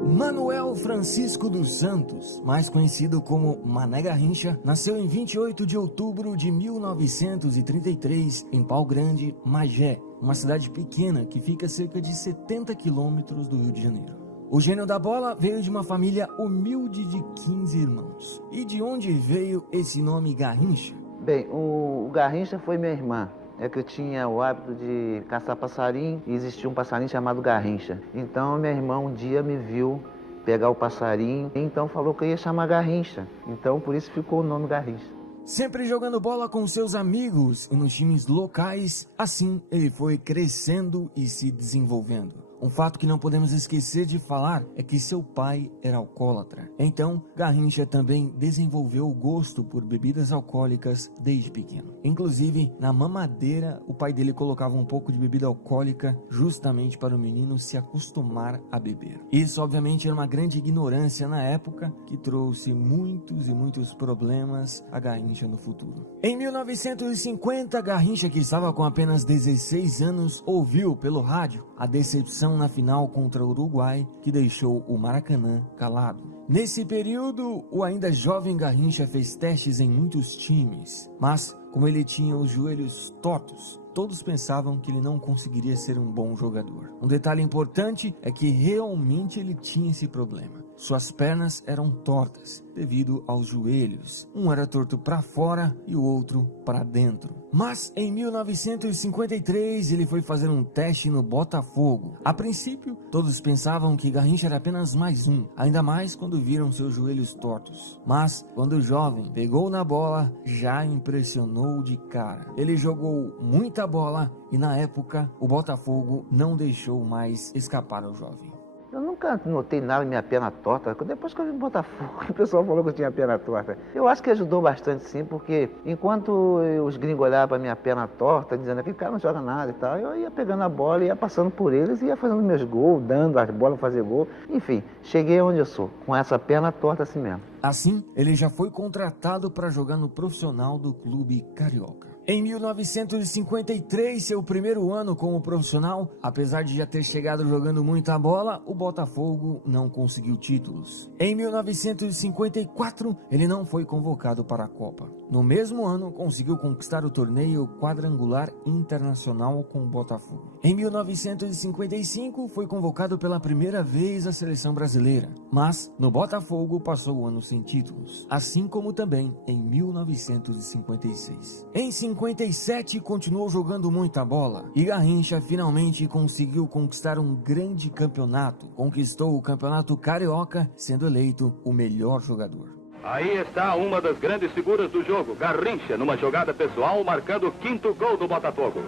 Manuel Francisco dos Santos, mais conhecido como Mané Garrincha, nasceu em 28 de outubro de 1933 em Pau Grande, Magé, uma cidade pequena que fica a cerca de 70 quilômetros do Rio de Janeiro. O gênio da bola veio de uma família humilde de 15 irmãos. E de onde veio esse nome Garrincha? Bem, o Garrincha foi minha irmã. É que eu tinha o hábito de caçar passarinho e existia um passarinho chamado Garrincha. Então minha irmã um dia me viu pegar o passarinho e então falou que eu ia chamar Garrincha. Então por isso ficou o nome Garrincha. Sempre jogando bola com seus amigos e nos times locais, assim ele foi crescendo e se desenvolvendo. Um fato que não podemos esquecer de falar é que seu pai era alcoólatra. Então, Garrincha também desenvolveu o gosto por bebidas alcoólicas desde pequeno. Inclusive, na mamadeira, o pai dele colocava um pouco de bebida alcoólica justamente para o menino se acostumar a beber. Isso, obviamente, era uma grande ignorância na época que trouxe muitos e muitos problemas a Garrincha no futuro. Em 1950, Garrincha, que estava com apenas 16 anos, ouviu pelo rádio a decepção na final contra o Uruguai, que deixou o Maracanã calado. Nesse período, o ainda jovem Garrincha fez testes em muitos times, mas como ele tinha os joelhos tortos, todos pensavam que ele não conseguiria ser um bom jogador. Um detalhe importante é que realmente ele tinha esse problema. Suas pernas eram tortas devido aos joelhos. Um era torto para fora e o outro para dentro. Mas em 1953 ele foi fazer um teste no Botafogo. A princípio, todos pensavam que Garrincha era apenas mais um, ainda mais quando viram seus joelhos tortos. Mas quando o jovem pegou na bola, já impressionou de cara. Ele jogou muita bola e na época o Botafogo não deixou mais escapar ao jovem. Eu nunca notei nada na minha perna torta. Depois que eu vim no Botafogo, o pessoal falou que eu tinha a perna torta. Eu acho que ajudou bastante sim, porque enquanto os gringos olhavam a minha perna torta, dizendo que o cara não joga nada e tal, eu ia pegando a bola, ia passando por eles, ia fazendo meus gols, dando as bolas para fazer gol. Enfim, cheguei onde eu sou, com essa perna torta assim mesmo. Assim, ele já foi contratado para jogar no profissional do clube carioca. Em 1953, seu primeiro ano como profissional, apesar de já ter chegado jogando muita bola, o Botafogo não conseguiu títulos. Em 1954, ele não foi convocado para a Copa. No mesmo ano, conseguiu conquistar o torneio quadrangular internacional com o Botafogo. Em 1955, foi convocado pela primeira vez à seleção brasileira, mas no Botafogo passou o ano sem títulos, assim como também em 1956. Em 57 continuou jogando muita bola e Garrincha finalmente conseguiu conquistar um grande campeonato. Conquistou o Campeonato Carioca, sendo eleito o melhor jogador. Aí está uma das grandes figuras do jogo, Garrincha, numa jogada pessoal, marcando o 5º gol do Botafogo.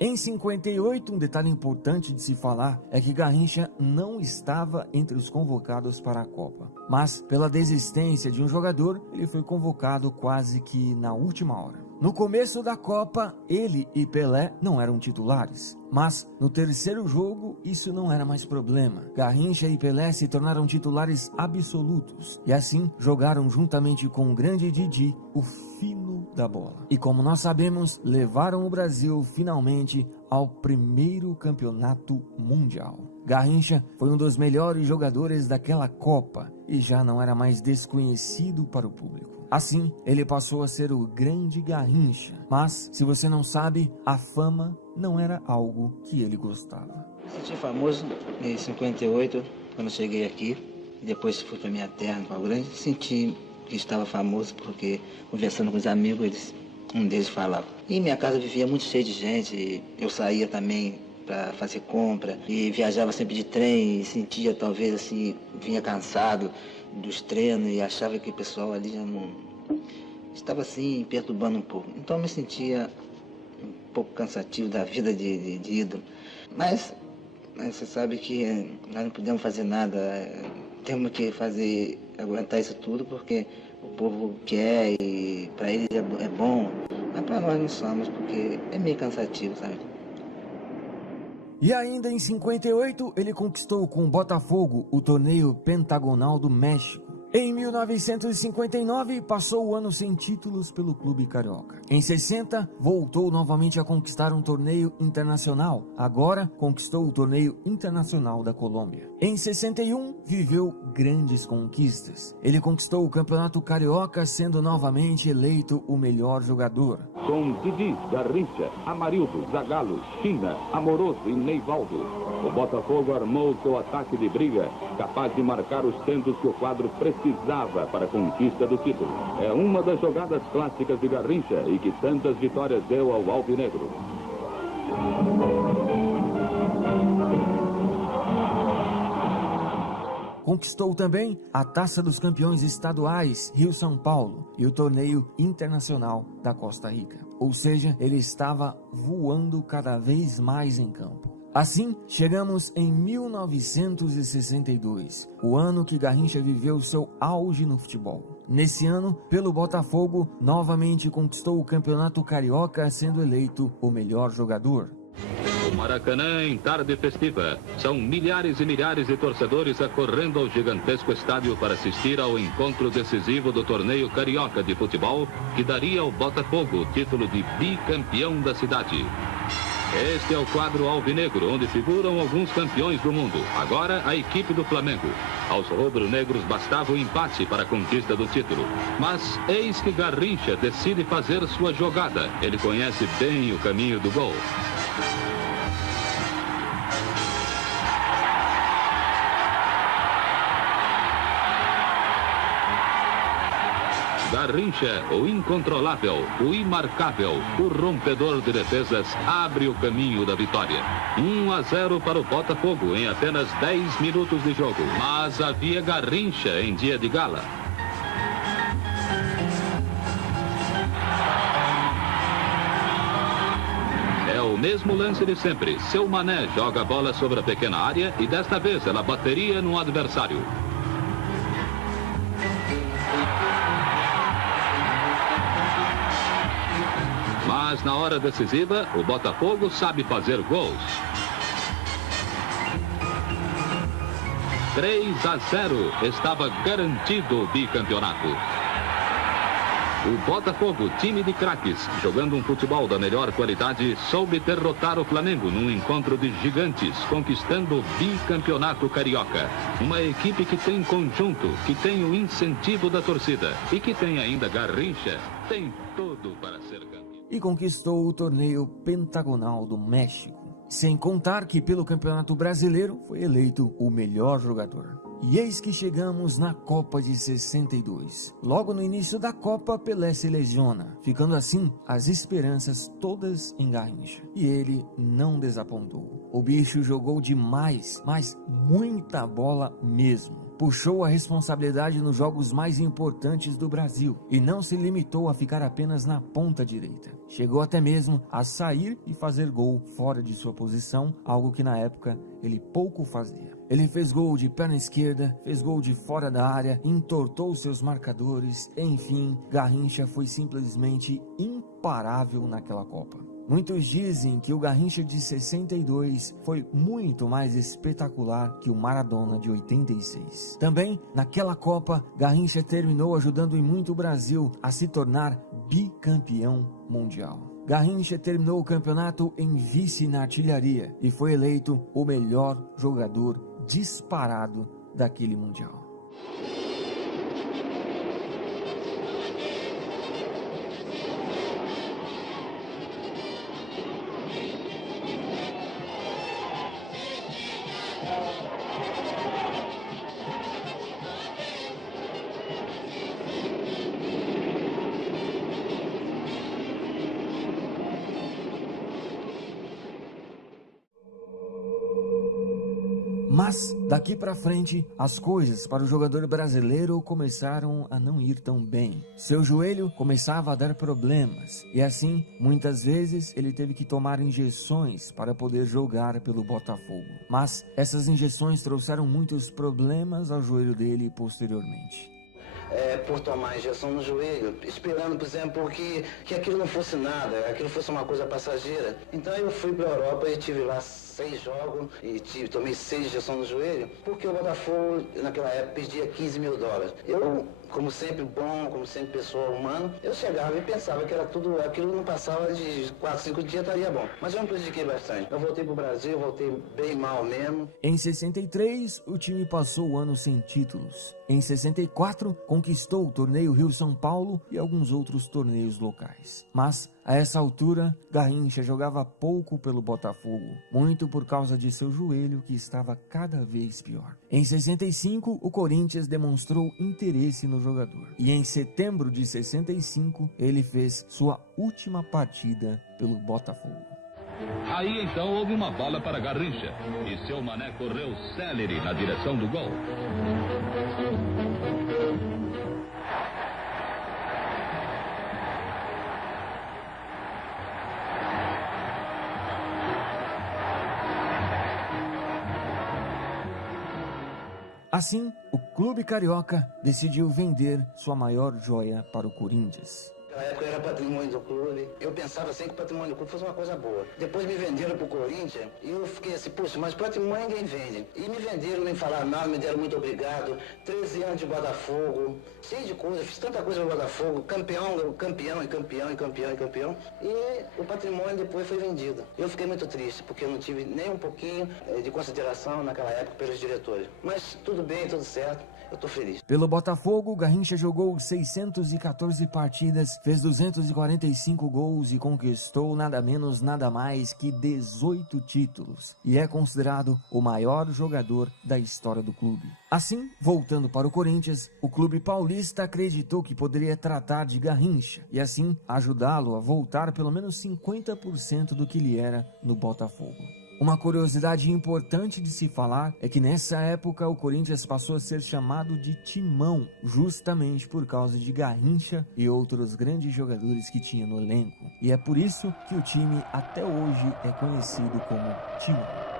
Em 58, um detalhe importante de se falar é que Garrincha não estava entre os convocados para a Copa. Mas, pela desistência de um jogador, ele foi convocado quase que na última hora. No começo da Copa, ele e Pelé não eram titulares. Mas, no terceiro jogo, isso não era mais problema. Garrincha e Pelé se tornaram titulares absolutos. E assim, jogaram juntamente com o grande Didi, o fino da bola. E como nós sabemos, levaram o Brasil finalmente ao primeiro campeonato mundial. Garrincha foi um dos melhores jogadores daquela Copa e já não era mais desconhecido para o público. Assim, ele passou a ser o grande Garrincha. Mas, se você não sabe, a fama não era algo que ele gostava. Me senti famoso em 58, quando cheguei aqui. Depois fui para minha terra, no Pau Grande. Senti que estava famoso porque, conversando com os amigos, um deles falava. E minha casa vivia muito cheia de gente. Eu saía também para fazer compra e viajava sempre de trem e sentia talvez assim, vinha cansado dos treinos e achava que o pessoal ali já não estava assim perturbando um pouco. Então eu me sentia um pouco cansativo da vida de ídolo. Mas você sabe que nós não podemos fazer nada, temos que aguentar isso tudo porque o povo quer e para eles é bom, mas para nós não somos porque é meio cansativo, sabe? E ainda em 58, ele conquistou com o Botafogo o torneio pentagonal do México. Em 1959, passou o ano sem títulos pelo clube carioca. Em 60, voltou novamente a conquistar um torneio internacional. Agora, conquistou o torneio internacional da Colômbia. Em 61, viveu grandes conquistas. Ele conquistou o campeonato carioca, sendo novamente eleito o melhor jogador. Com Didi, Garrincha, Amarildo, Zagallo, China, Amoroso e Neivaldo, o Botafogo armou seu ataque de briga, capaz de marcar os tentos que o quadro precisava para a conquista do título. É uma das jogadas clássicas de Garrincha e que tantas vitórias deu ao alvinegro. Conquistou também a Taça dos Campeões Estaduais Rio-São Paulo e o Torneio Internacional da Costa Rica. Ou seja, ele estava voando cada vez mais em campo. Assim, chegamos em 1962, o ano que Garrincha viveu seu auge no futebol. Nesse ano, pelo Botafogo, novamente conquistou o Campeonato Carioca, sendo eleito o melhor jogador. O Maracanã em tarde festiva. São milhares e milhares de torcedores acorrendo ao gigantesco estádio para assistir ao encontro decisivo do torneio carioca de futebol, que daria ao Botafogo o título de bicampeão da cidade. Este é o quadro alvinegro, onde figuram alguns campeões do mundo. Agora, a equipe do Flamengo. Aos rubro-negros bastava o empate para a conquista do título. Mas eis que Garrincha decide fazer sua jogada. Ele conhece bem o caminho do gol. Garrincha, o incontrolável, o imarcável, o rompedor de defesas, abre o caminho da vitória. 1-0 para o Botafogo em apenas 10 minutos de jogo. Mas havia Garrincha em dia de gala. É o mesmo lance de sempre. Seu Mané joga a bola sobre a pequena área e desta vez ela bateria no adversário. Mas na hora decisiva, o Botafogo sabe fazer gols. 3-0, estava garantido o bicampeonato. O Botafogo, time de craques, jogando um futebol da melhor qualidade, soube derrotar o Flamengo num encontro de gigantes, conquistando o bicampeonato carioca. Uma equipe que tem conjunto, que tem o incentivo da torcida e que tem ainda Garrincha, tem tudo para ser campeão. E conquistou o torneio pentagonal do México. Sem contar que pelo Campeonato Brasileiro foi eleito o melhor jogador. E eis que chegamos na Copa de 62. Logo no início da Copa, Pelé se lesiona, ficando assim as esperanças todas em Garrincha. E ele não desapontou. O bicho jogou demais, mas muita bola mesmo. Puxou a responsabilidade nos jogos mais importantes do Brasil e não se limitou a ficar apenas na ponta direita. Chegou até mesmo a sair e fazer gol fora de sua posição, algo que na época ele pouco fazia. Ele fez gol de perna esquerda, fez gol de fora da área, entortou seus marcadores, enfim, Garrincha foi simplesmente imparável naquela Copa. Muitos dizem que o Garrincha de 62 foi muito mais espetacular que o Maradona de 86. Também, naquela Copa, Garrincha terminou ajudando em muito o Brasil a se tornar bicampeão mundial. Garrincha terminou o campeonato em vice na artilharia e foi eleito o melhor jogador disparado daquele mundial. Mas, daqui para frente, as coisas para o jogador brasileiro começaram a não ir tão bem. Seu joelho começava a dar problemas e assim, muitas vezes, ele teve que tomar injeções para poder jogar pelo Botafogo. Mas essas injeções trouxeram muitos problemas ao joelho dele posteriormente. por tomar injeção no joelho, esperando, por exemplo, que aquilo não fosse nada, aquilo fosse uma coisa passageira. Então eu fui para a Europa e tive lá 6 jogos e tomei 6 injeções no joelho, porque o Botafogo, naquela época, pedia $15 mil. Eu, como sempre bom, como sempre pessoa humana, eu chegava e pensava que era tudo, aquilo não passava de 4, 5 dias, estaria bom. Mas eu me prejudiquei bastante. Eu voltei para o Brasil, voltei bem mal mesmo. Em 63, o time passou o ano sem títulos. Em 64, conquistou o torneio Rio-São Paulo e alguns outros torneios locais. Mas, a essa altura, Garrincha jogava pouco pelo Botafogo, muito por causa de seu joelho que estava cada vez pior. Em 65, o Corinthians demonstrou interesse no jogador. E em setembro de 65, ele fez sua última partida pelo Botafogo. Aí então houve uma bola para Garrincha e seu Mané correu célere na direção do gol. Assim, o clube carioca decidiu vender sua maior joia para o Corinthians. Naquela época eu era patrimônio do clube. Eu pensava assim que o patrimônio do clube fosse uma coisa boa. Depois me venderam pro Corinthians e eu fiquei assim, puxa, mas patrimônio ninguém vende. E me venderam, nem falaram nada, me deram muito obrigado. 13 anos de Botafogo, cheio de coisa, fiz tanta coisa no Botafogo, campeão. E o patrimônio depois foi vendido. Eu fiquei muito triste, porque eu não tive nem um pouquinho de consideração naquela época pelos diretores. Mas tudo bem, tudo certo, eu tô feliz. Pelo Botafogo, Garrincha jogou 614 partidas, fez 245 gols e conquistou nada menos, nada mais que 18 títulos. E é considerado o maior jogador da história do clube. Assim, voltando para o Corinthians, o clube paulista acreditou que poderia tratar de Garrincha e assim ajudá-lo a voltar pelo menos 50% do que ele era no Botafogo. Uma curiosidade importante de se falar é que nessa época o Corinthians passou a ser chamado de Timão, justamente por causa de Garrincha e outros grandes jogadores que tinha no elenco. E é por isso que o time até hoje é conhecido como Timão.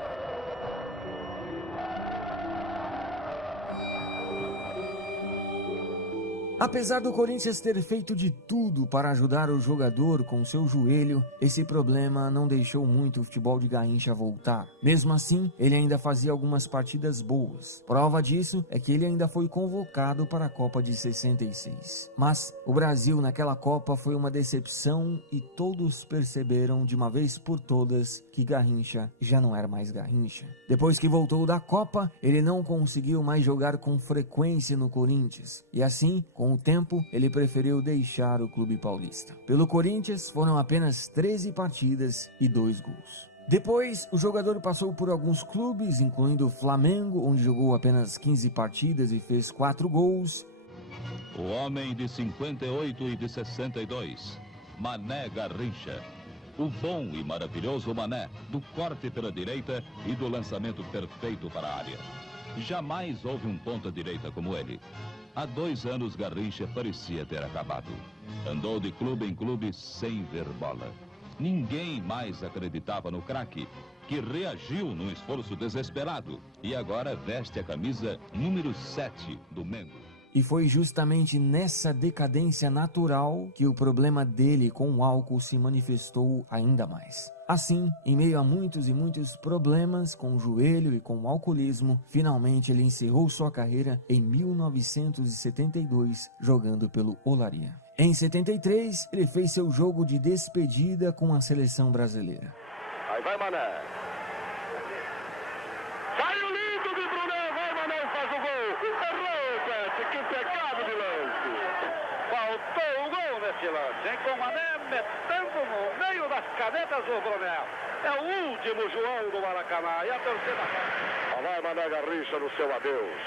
Apesar do Corinthians ter feito de tudo para ajudar o jogador com seu joelho, esse problema não deixou muito o futebol de Garrincha voltar. Mesmo assim, ele ainda fazia algumas partidas boas. Prova disso é que ele ainda foi convocado para a Copa de 66. Mas o Brasil naquela Copa foi uma decepção e todos perceberam de uma vez por todas que Garrincha já não era mais Garrincha. Depois que voltou da Copa, ele não conseguiu mais jogar com frequência no Corinthians. E assim, com o tempo, ele preferiu deixar o clube paulista. Pelo Corinthians, foram apenas 13 partidas e 2 gols. Depois, o jogador passou por alguns clubes, incluindo o Flamengo, onde jogou apenas 15 partidas e fez 4 gols. O homem de 58 e de 62, Mané Garrincha. O bom e maravilhoso Mané, do corte pela direita e do lançamento perfeito para a área. Jamais houve um ponta-direita como ele. Há 2 anos, Garrincha parecia ter acabado. Andou de clube em clube sem ver bola. Ninguém mais acreditava no craque, que reagiu num esforço desesperado e agora veste a camisa número 7 do Mengo. E foi justamente nessa decadência natural que o problema dele com o álcool se manifestou ainda mais. Assim, em meio a muitos e muitos problemas com o joelho e com o alcoolismo, finalmente ele encerrou sua carreira em 1972, jogando pelo Olaria. Em 73, ele fez seu jogo de despedida com a seleção brasileira. Aí vai Mané. Saiu lindo de Brunet, vai Mané, faz o gol. Errou, Pet, que pecado de lance. Faltou o gol nesse lance, hein? Com o Mané metendo no meio das canetas do Brunet. É o último João do Maracanã e a torcida. Vai Mané Garrincha no seu adeus.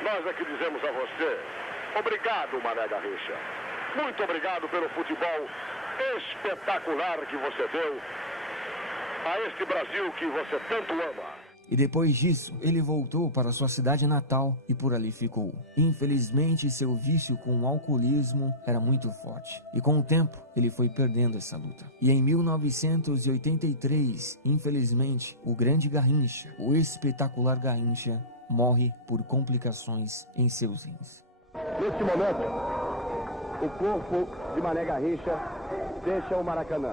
Nós é que dizemos a você, obrigado Mané Garrincha. Muito obrigado pelo futebol espetacular que você deu a este Brasil que você tanto ama. E depois disso, ele voltou para sua cidade natal e por ali ficou. Infelizmente, seu vício com o alcoolismo era muito forte. E com o tempo, ele foi perdendo essa luta. E em 1983, infelizmente, o grande Garrincha, o espetacular Garrincha, morre por complicações em seus rins. Neste momento, o corpo de Mané Garrincha deixa o Maracanã.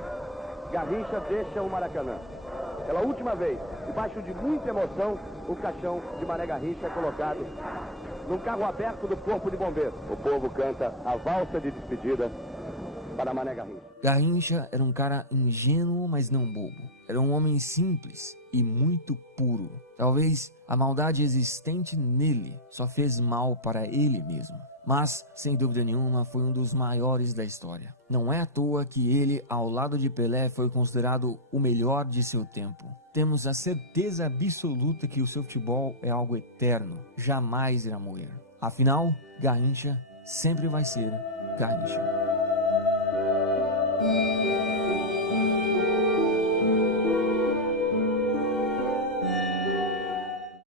Garrincha deixa o Maracanã. Pela última vez, debaixo de muita emoção, o caixão de Mané Garrincha é colocado num carro aberto do Corpo de Bombeiros. O povo canta a valsa de despedida para Mané Garrincha. Garrincha era um cara ingênuo, mas não bobo. Era um homem simples e muito puro. Talvez a maldade existente nele só fez mal para ele mesmo. Mas, sem dúvida nenhuma, foi um dos maiores da história. Não é à toa que ele, ao lado de Pelé, foi considerado o melhor de seu tempo. Temos a certeza absoluta que o seu futebol é algo eterno, jamais irá morrer. Afinal, Garrincha sempre vai ser Garrincha.